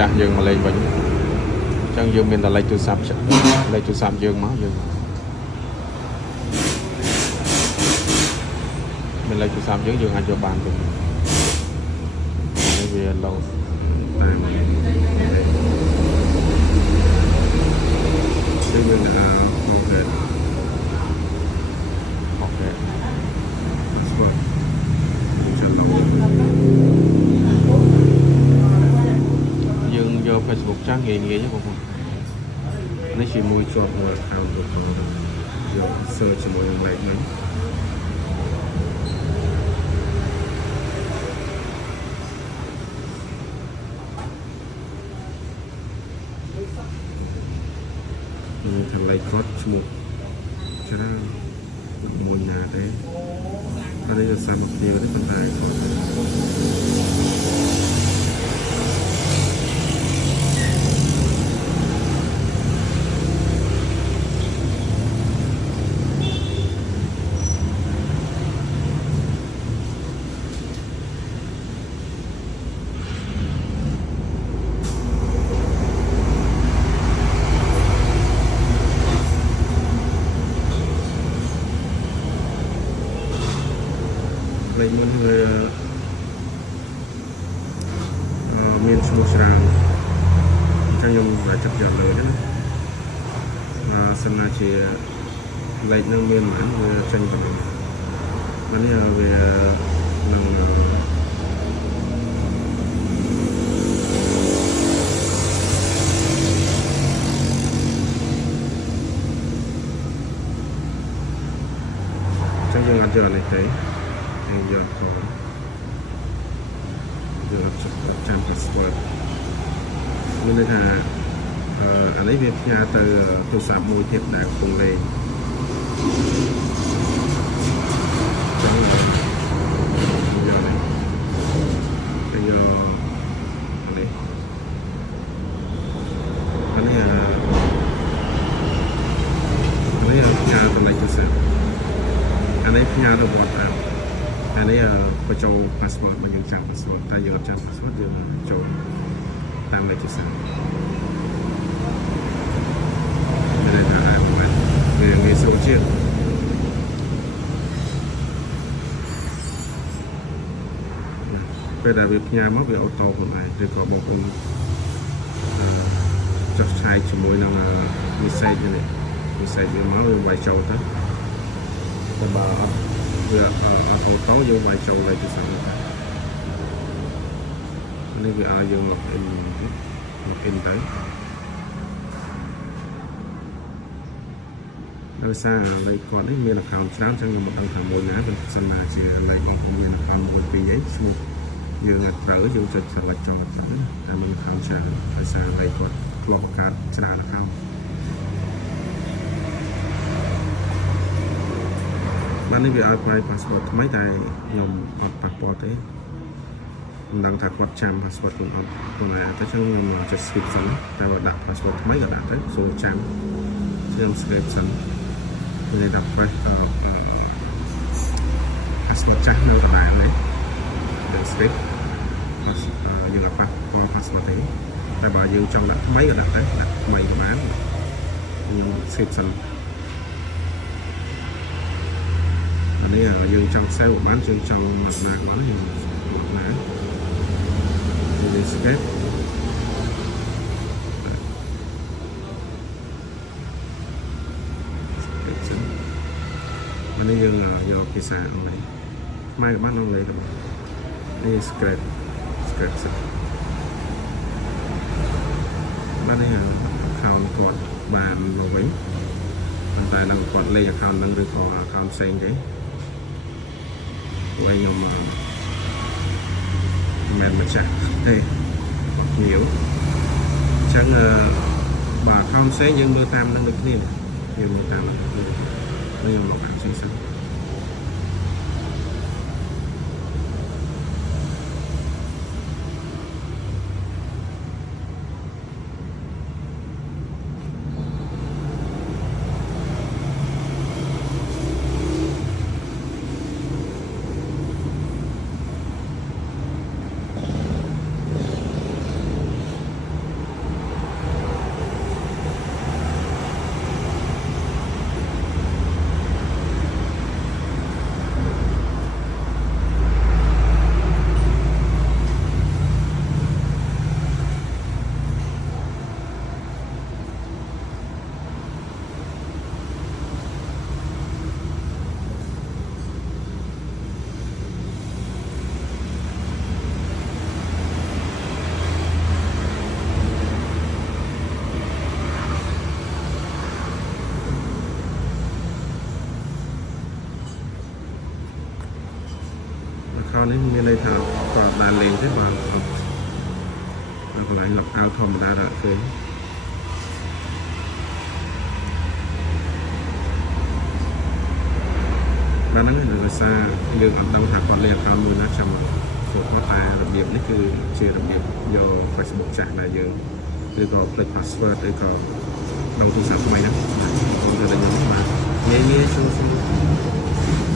ចាស់យើងមកលេងវិញអញ្ចឹងយើងមានតែលេខទូរស័ព្ទលេខទូរស័ព្ទយើងមកយើងមានលេខទូរស័ព្ទយើងអាចយកបានវិញនេះវាឡូតតែយើងមានអូខេស្គាល់យើងយក Facebook ចាស់ងាយៗហ្នឹងបងប្អូននេះជាមួយជាប់មួយ account របស់យក search ជាមួយនឹង like ហ្នឹងทางไลฟ์ก็ชมุกจะได้มวยนาได้ก็ได้จะสร้างแบบนี้ได้เป็นไรเลยมันមានឈ្មោះច្រើនអញ្ចឹងខ្ញុំតែចាប់យកលើណាសំណាជាលេខនឹងមានប៉ុន្មានវាចេញប៉ុណ្ណឹងអានេះវានឹងអញ្ចឹងយើងអត់យកនេះទេយកទៅយកចាំ password មានន័យថាអានេះវាផ្ញើទៅទូរស័ព្ទមួយទៀតដែលកំពុងលេងចឹងយកនេះយកនេះអានេះផ្ញើទៅលេខទូរស័ព្ទអានេះផ្ញើទៅ WhatsApp អានេះបញ្ចូល password មកយើងចាំ password តែយើងអត់ចាំ password យើងចូលតាមលេខទូរស័ព្ទមានន័យថាវាងាយស្រួលជាងពេលដែលវាផ្ញើមកវាអូតូខ្លួនឯងឬក៏បងប្អូនចុះឆាយជាមួយនឹង message នេះ message វាមកវាវាយចូលទៅតែបើអត់វាអូតូយើងវាយចូលលេខទូរស័ព្ទនេះវាឲ្យយើងមក in ទៅដោយសារលេខគាត់នេះមាន account ច្រើនចឹងខ្ញុំមិនដឹងថាមួយណាវាសិនណាជាលេខរបស់មាន account មួយពីរឯងឈ្មោះយើងអាចប្រើយើងចុច select ចំទៅតែមាន account ច្រើនដោយសារលេខគាត់ធ្លាប់កាត់ច្រើន account បាននេះវាឲ្យប្រើ password ថ្មីតែខ្ញុំអត់ប៉ះពាល់ទេមិនដឹងថាគាត់ចាំ password ខ្លួនអត់ខ្លួនឯងតែចឹងខ្ញុំចុច skip សិនតែបើដាក់ password ថ្មីក៏ដាក់ទៅចូលចាំខ្ញុំ skip សិនវាដាក់ password ចាស់នៅកន្លែងនេះយើង skip យើងអត់ប៉ះពាល់ password ទេតែបើយើងចង់ដាក់ថ្មីក៏ដាក់ទៅដាក់ថ្មីក៏បានខ្ញុំ skip សិននេះយើងចង់ save បានយើងចង់មកណាក៏បានយើងមកណាយើង skip នេះយើងយកភាសាអង់គ្លេសខ្មែរក៏បានអង់គ្លេសក៏បាននេះ script សិនបាននេះ account គាត់បានមកវិញប៉ុន្តែនៅគាត់លេខ account ហ្នឹងឬក៏ account ផ្សេងទេហើយខ្ញុំមិនម្ចាស់ទេគាត់ញៀវអញ្ចឹងបើ account ផ្សេងយើងមើលតាមនឹងដូចគ្នាយើងមើលតាមខ្ញុំមកអានសិន account នេះមានន័យថាគាត់បានលេងទេបាទកន្លែង log out ធម្មតាដល់ឃើញបានហ្នឹងដោយសារយើងអត់ដឹងថាគាត់លេង account មួយណាចាំចូលគាត់តែរបៀបនេះគឺជារបៀបយក Facebook ចាស់ដែលយើងឬក៏ plug password ឬក៏ក្នុងទូរស័ព្ទថ្មីហ្នឹងបងទៅដល់ខ្ញុំបាទងាយងាយចូល